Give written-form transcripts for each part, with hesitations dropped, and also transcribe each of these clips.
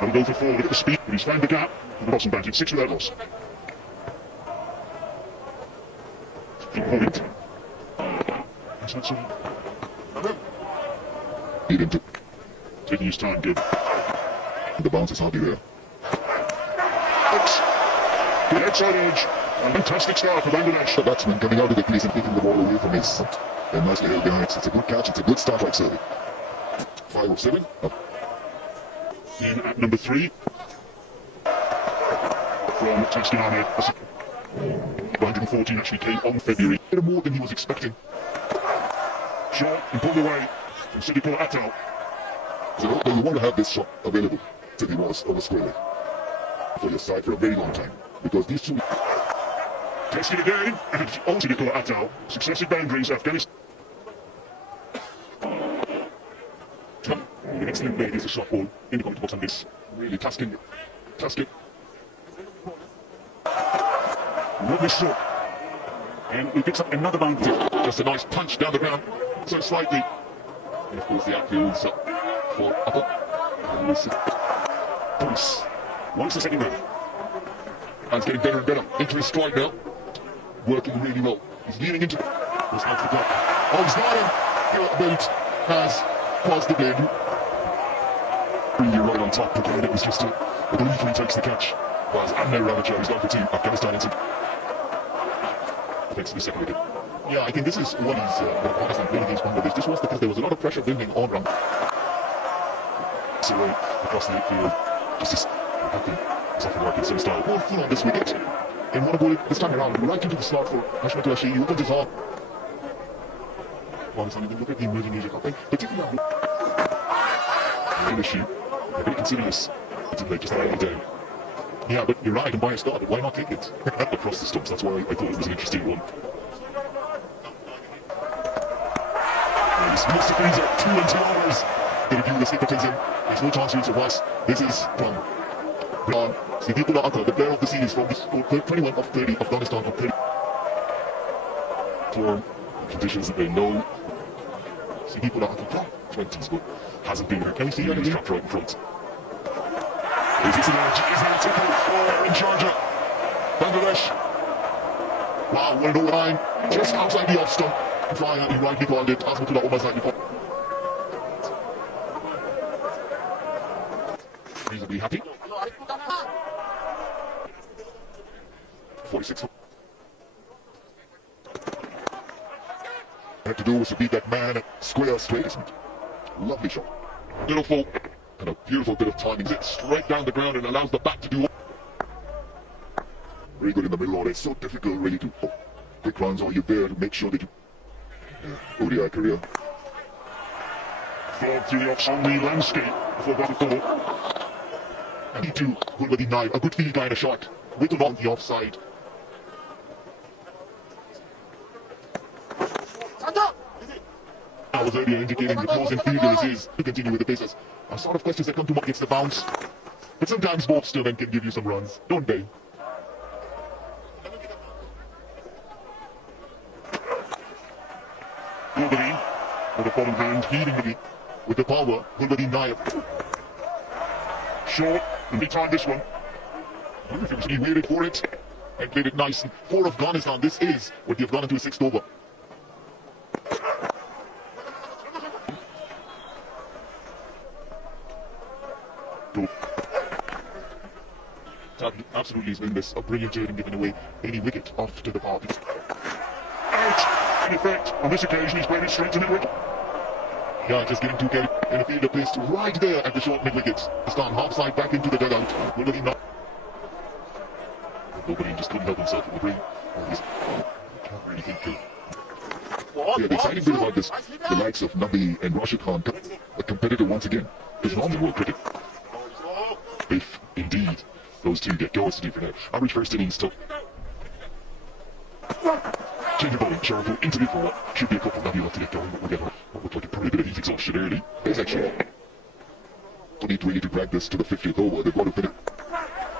They'll go for 4, look at the speed, but he's found the gap. The Boston Bans in 6 without loss. Point. That's not so. Need him to. Taking his time, good. The bounce is hardly there. Good outside edge. A fantastic start for Bangladesh. The batsman coming out of the crease and taking the ball away from his. And nicely held behind. It's a good catch. It's a good start right serving. 5 of 7. In at number 3. From Taskin Ahmed. 114 actually came on February. More than he was expecting. Shot and pulled away from Siddiqur Atal. So you want to have this shot available to the was over squarely for your side for a very long time. Because these two. Tested again, and on Siddiqur Atal. Successive boundaries, Afghanistan. An excellent bait is a shot ball in the comment box on this. Really tasking. Lovely stroke. And he picks up another boundary. Just a nice punch down the ground, so slightly. And of course the outfield for upper. Pulse. Once the second round. And it's getting better and better. Into his stride now. Working really well. He's leaning into it. Was out for block. Oh, he's not in. The belt has caused the blade. Really right on top, but it was just a belief when he takes the catch. Whereas Amner Ravacha, he's gone for 2. Afghanistan into. Thanks to the second wicket. Yeah, I think this is what he's Afghanistan playing against Bangladesh. This was because there was a lot of pressure building on run. So across the field, just this happy, something like it's in style. More full on this wicket. And want to go this time around right into the slot for Hashmatul Ashi. He opens his arm. Afghanistan, you can look at the emerging Asia Cup, particularly Ashi. They're very considerate. It's like just laying it down. Yeah, but you're right, and by a start, why not take it across the stumps? That's why I thought it was an interesting one. Mr. Freezer, 2 and 2 hours. The review, the slipper takes him. There's no chance to West. This is from Siddiqullah Atta, the player of the series from 21 of 30, Afghanistan of 30. For conditions that they know. Siddiqullah Atta, 20s, but hasn't been here. Can we see him? He's trapped right in front. Is this an edge? Is there a tackle? Oh, in Georgia. Bangladesh. Wow, what an overline. Just outside the off stump. Fire, he rightly called it. Azmatullah Omar's rightly called it. Reasonably happy. 46. Had to do was to beat that man square straight. Lovely shot. Beautiful. And a beautiful bit of timing. It's straight down the ground and allows the bat to do. Very good in the middle order. It's so difficult really to quick runs. Are you there to make sure that you ODI career. Forward through the off on the landscape before batting forward. And he too, good with the knife, a good field guy and a shot. Whittled on the offside. I was earlier indicating the closing fielders is to continue with the paces. A sort of questions that come to mind against the bounce. But sometimes both still can give you some runs, don't they? Gulbadeen with a bottom hand, healing with the power. Gulbadeen Nayak. Short, and he timed this one. He waited for it and played it nice. For Afghanistan, this is what they've gone into a 6th over. Absolutely has been this a brilliant journey giving away any wicket off to the party. Out! In effect, on this occasion he's played it straight to mid-wicket. Yeah, just getting too carried in a fielder placed right there at the short mid-wicket. Stand half side back into the dugout. We're looking now. Nobody just couldn't help himself in the green. Can't really think good. Yeah, the exciting bit about this, the likes of Nabi and Rashid Khan, a competitor once again, is wrong in world cricket. If indeed those two get going to do for now. Average first innings took. Change of bowling, Sharaful into mid for what should be a couple. Nabi left to get going, but we're getting what looked like a pretty bit of heat exhaustion early. There's actually don't need really to drag this to the 50th over. They've got to fit it.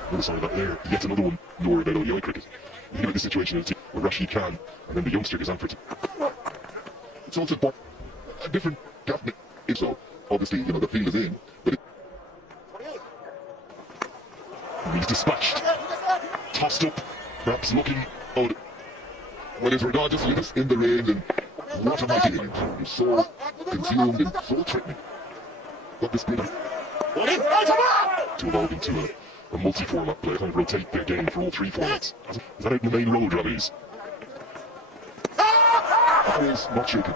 Another side of that there. Yet another one lower than ODI cricket. You know, this situation is with Rashid Khan and then the youngster is Anford. It's also a different government. So obviously, you know, the field is in, but dispatched, tossed up, perhaps looking out. When it's regardless of this in the range and what am I getting into? You're so consumed and so threatening. Got this bit To evolve into a multi-format play, kind of rotate their game for all three formats. Is that out in the main road, Rabbis? is not shaking.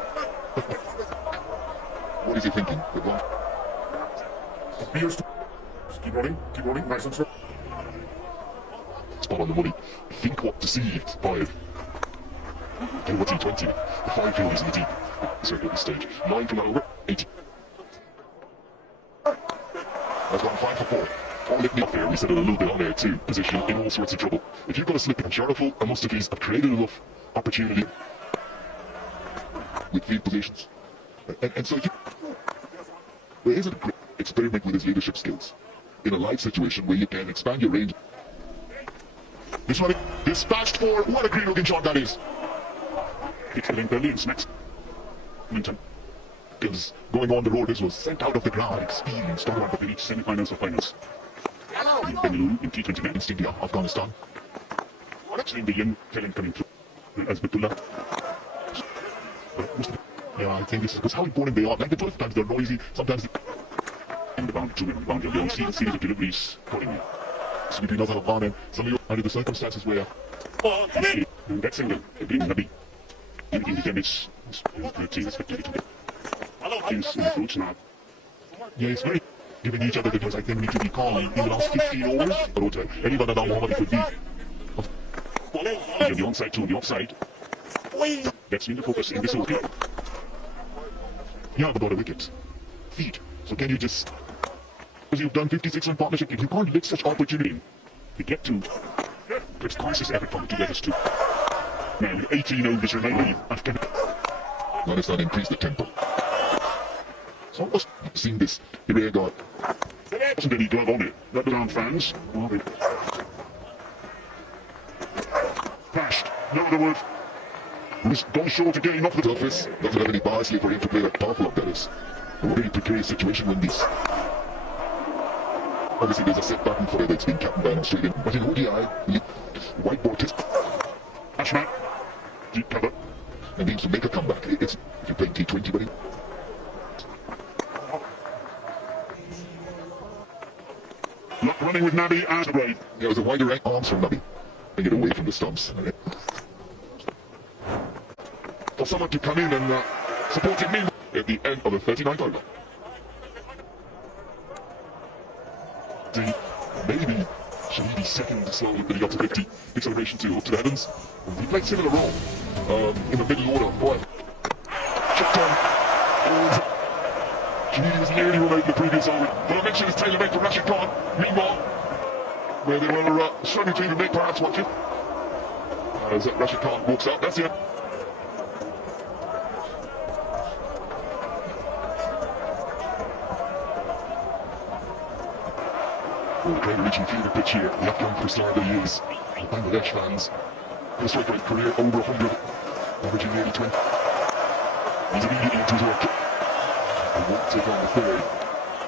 What is he thinking? Keep rolling, nice and slow. Spot on the money. Think what deceived by it. Do what's in 20. The 5 field is in the deep. Circle at this stage. 9 from that over. 80. That's gone 5 for 4. All lit me up there. We said it a little bit on there too. Position in all sorts of trouble. If you've got a slip and Sharaful and Mustafi's have created enough opportunity with field positions. And so if you, there isn't a great experiment with his leadership skills in a live situation where you can expand your range. This one dispatched for what a great looking shot that is. It's the Berlin's next. Minton. Because going on the road, this was sent out of the ground, experienced all around the reach semi-finals or finals. In T20 against India, Afghanistan. Seeing the young talent coming through as Batullah. Yeah, I think this is because how important they are. Like the 12 times they're noisy, sometimes in the boundary, 2 men on the boundary, you don't see the series of deliveries putting you. So between us and Afghan and some of you under the circumstances where that single, being Nabi, anything the damage the team expected to do. Things in the approach now. Yeah, it's very giving each other the because I think need to be calm in the last 15 overs. But anybody down Muhammad could be. On the onside to the offside. That's been the focus in this over. You have about a wicket. Feed. So can you just, because you've done 56 on partnership, you can't let such opportunity to get to. It's conscious effort from to get us to. Now with 18 overs remaining, Afghanistan increased the tempo. So what's Seeing this, the guard. there wasn't any glove on it. That was on fans. Well, they crashed. No other word. He's gone short again off the Surface doesn't have any bars here for him to play that powerful up that is. A very precarious situation when this. Obviously there's a set button for it that's been captained by an Australian. But in ODI, whiteboard test. Ashman. Deep cover. And aims to make a comeback. It's if you're playing T20, buddy. Not running with Nabi as a raid. There was a wider right arms from Nabi. And get away from the stumps. For someone to come in and support him at the end of the 39th over. Maybe should he be second slowly when he got to 50? Acceleration to up to the heavens. He played similar role in the middle order. Boy, checked on. He was nearly removed the previous over. But I mentioned his tailor-made from Rashid Khan. Meanwhile, where they were struggling to even make perhaps watch it. As Rashid Khan walks out, that's it. Well, the great reaching through the pitch here, the Afghan for star that he is. The Bangladesh fans, he'll strike a career over 100, averaging nearly 20. He's immediately into his work. He won't take on the third.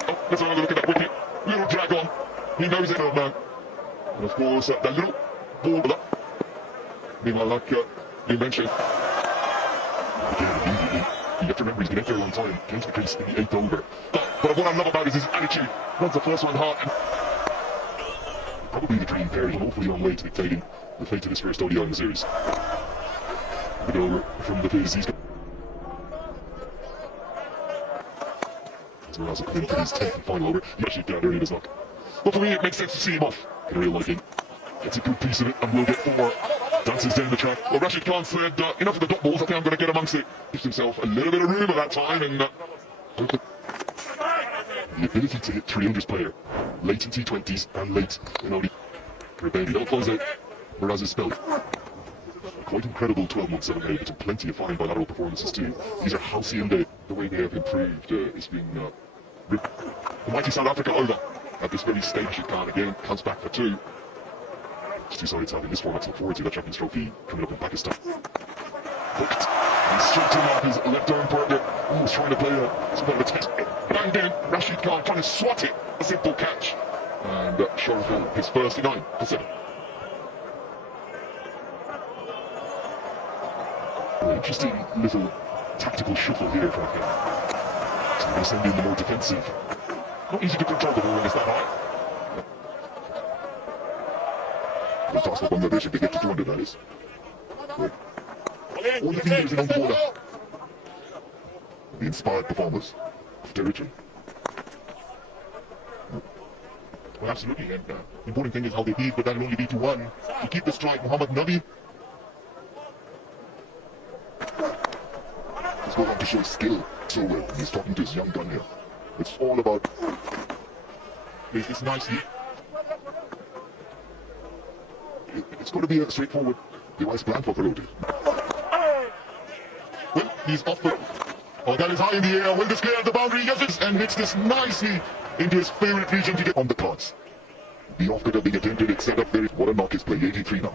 Oh, let's have another look at that wicket. Little drag on. He knows it, old man. And of course, that little ball up. Meanwhile, like you mentioned, again, immediately, you have to remember he's been out there a long time. Came to the crease in the 8th over. But what I love about is his attitude. Runs the first one hard. And probably the dream pairing, hopefully on way to dictating the fate of this first ODI in the series. The goal from the Fizz, he's we're also coming to his 10th and final over. He actually got early in his luck. But for me, it makes sense to see him off in real life. Gets a good piece of it, and we'll get 4 dances down the track. Well, Rashid Khan said, enough of the dot balls, I think I'm going to get amongst it. Gives himself a little bit of room at that time, and the ability to hit 300s player, late in T20s and late in ODI. For a baby, that'll close out Miraz's spell. Quite incredible 12 months, 7 minutes, and plenty of fine bilateral performances too. These are halcyon days. The way they have improved is being the mighty South Africa over at this very stage. Khan again comes back for 2. It's 2 sides having this format to look forward to. That Champions Trophy coming up in Pakistan. Hooked and straight to off his left arm partner. Almost trying to play some kind of a test. Banged in. Rashid Khan trying to swat it. A simple catch. And shot for his first 9%. Interesting little tactical shuffle here from him. So they're sending the more defensive. Not easy to control the ball when it's that high. The toss for Bangladesh if they get to 200, that is. All the fingers in on the border. The inspired performers of territory. Well, absolutely, and the important thing is how they beat, but that'll only be to 1. To keep the strike, Muhammad Nabi. This goes on to show his skill so well. He's talking to his young gun here. It's all about... Plays this nicely. It's going to be a straightforward device plan for Ferroti. Well, he's off the... Oh, that is high in the air. Will this clear the boundary? Yes, it is, and hits this nicely into his favorite region to get on the cards. The off-cutter being attempted, it's set up very... What a knock is play, 83 now.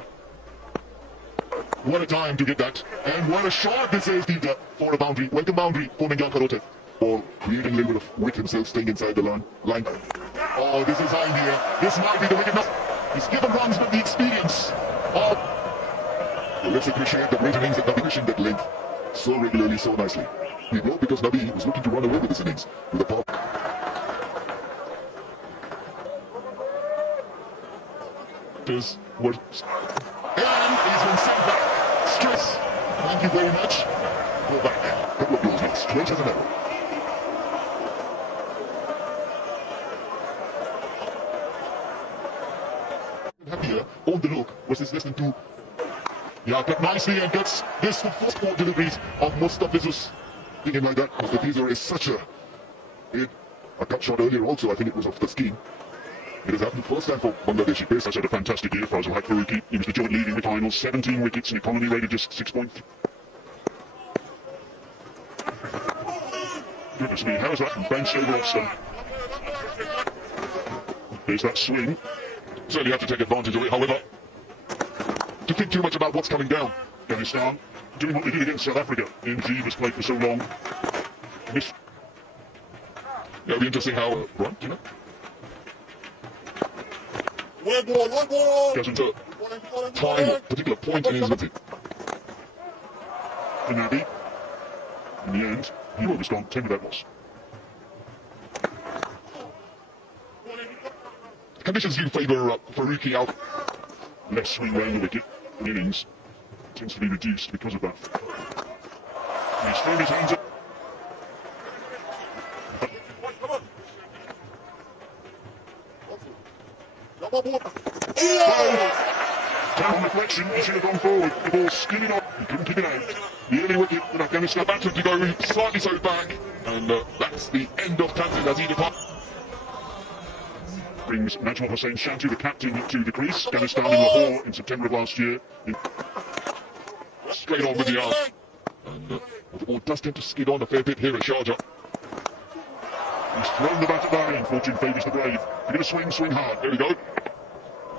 What a time to get that. And what a shot this is, Peter, for a boundary. Welcome boundary for Mingyan Ferroti. Or creating a little bit of width himself, staying inside the line. Oh, this is high in the air. This might be the wicket. He's given runs with the experience. Well, let's appreciate the great innings that Nabi finishing that length so regularly, so nicely. We know because Nabi was looking to run away with this innings with a pop. And he's been sent back. Stress. Thank you very much. Go back. Couple of blows now. Straight as an arrow. Happier on the look versus less than 2. Yeah, cut nicely and gets this for 4 deliveries of Mustafizus. Thinking like that, Mustafizus is such a cut shot earlier also. I think it was off the scheme. It has happened first time for Bangladeshi pace. That's had a fantastic year for Afg Faruqi. He was the joint leading the finals, 17 wickets, and economy rated just 6.3. Goodness me, how is that from bench over off stump? There's that swing. Certainly have to take advantage of it, however. To think too much about what's coming down. Afghanistan doing what they did against South Africa. Afg was played for so long. This... It'll be interesting how... right, you know? Doesn't time a particular point in his visit. And Nabi, in the end, he won't be strong 10 with that loss. Conditions do favour Faruqi out. Less swing round the wicket. The innings tends to be reduced because of that. He's thrown his hands up. Down on reflection, he should have gone forward. The ball skimming on. He couldn't keep it out. The early wicket in Afghanistan batted to go slightly so back. And that's the end of Tanzil as he departs. Brings Najmul Hussain Shanti, the captain, to the crease. Afghanistan in Lahore in September of last year. Straight on with the arm. And the ball does tend to skid on a fair bit here at Sharjah. He's thrown the bat at that end. Fortune favours the brave. He's going to swing hard. There we go.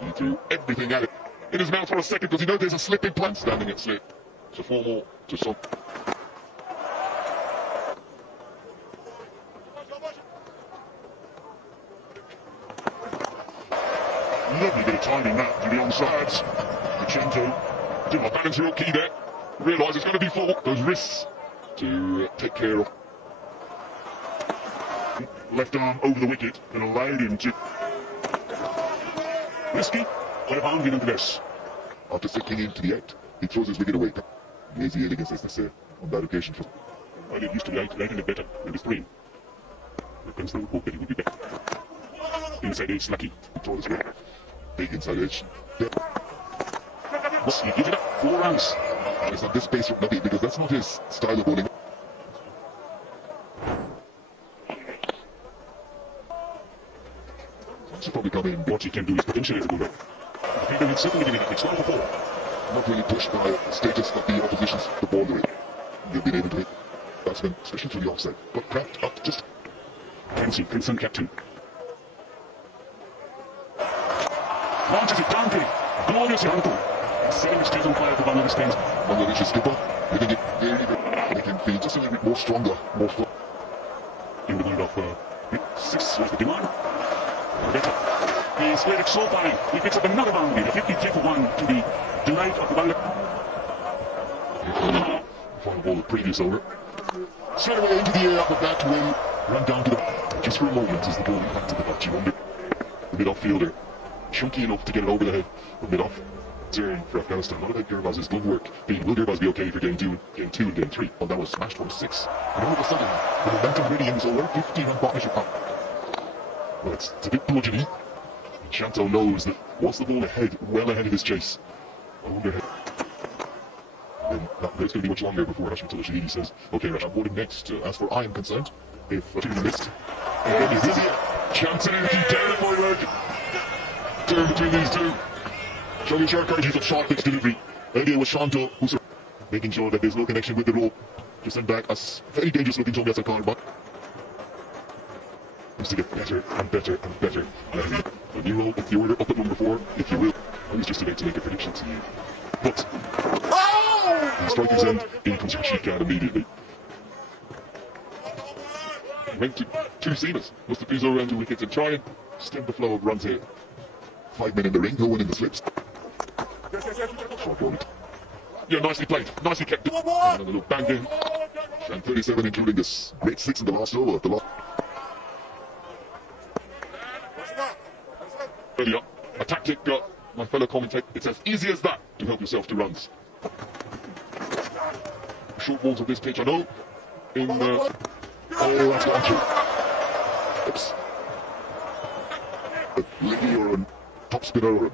He threw everything at it. In his mouth for a second because he knows there's a slip in plan. Standing at slip. So 4 more to some. Lovely bit of timing that to the onsides. Vicento did my balance real key there. Realise it's going to be 4. Those wrists to take care of. Left arm over the wicket and allowed him to. Risky, but a boundary nonetheless. After sticking into the 8, he throws his wicket away. Lazy elegance, as they say, on that occasion. Well, it used to be 8, later better than it's 3. Depends on the ball, but it would be better. Inside edge, lucky. He throws his wicket. Big inside edge. Yeah. He gives it up. 4 runs. And it's not this pace of Nabi because that's not his style of bowling. Should probably come in. What he can do is potentially as a bowler. I think they would certainly give it up. It's 1 for 4. Not really pushed by the status of the opposition's the ball rate. They've been able to hit batsmen, especially through the offside. Got cracked up just. Princeton captain. Launches it downfield. Glorious Yanko. 7 stays on fire for Bangladesh. Bangladesh's skipper hitting it very, very. They can feel just a little bit more stronger, more fun. In the mind of 6 was the demand. Better. the square so fine. He picks up another boundary, the 53-1 to the delight of the Bangladesh. Final ball the previous over. Straight away into the air, but that will run down to the... Just for a moment as the ball impacted the touch. You wonder, the mid-off-fielder, chunky enough to get it over the head of mid-off. Turn for Afghanistan. None of that Gerbaz's glove work. Will Gerbaz be okay for game 2 and game 3? Well, that was smashed for 6. And all of a sudden, the momentum really in this over 50-run partnership. Well, it's a bit bludgeony. Chanto knows that once the ball ahead, well ahead of his chase, overhead. Then there's going to be much longer before Hashim Talashidi says, okay, Rash, I'm voting next. As for I am concerned, if a team missed, and then he's busy. Chanson in terrible work. Turn between these two. Showing sharp courage of short pitch delivery. Earlier was Shanto, who's making sure that there's no connection with the rope. Just send back a very dangerous looking Jomi Asakar, but seems to get better and better and better. When you roll the order up at number 4, if you will, I was just about to make a prediction to you. But the striker's end, in comes Rashid Khan immediately. Went to 2 seamers. Must have been around 2 wickets and try and stem the flow of runs here. 5 men in the ring, no one in the slips. Short ball. Yeah, nicely played. Nicely kept. And a little bang in. And 37 including this great 6 in the last over. Earlier, a tactic, my fellow commentator, it's as easy as that to help yourself to runs. Short balls of this pitch, I know. Oh, that's gone through. Oops. A lady or a top spinner or a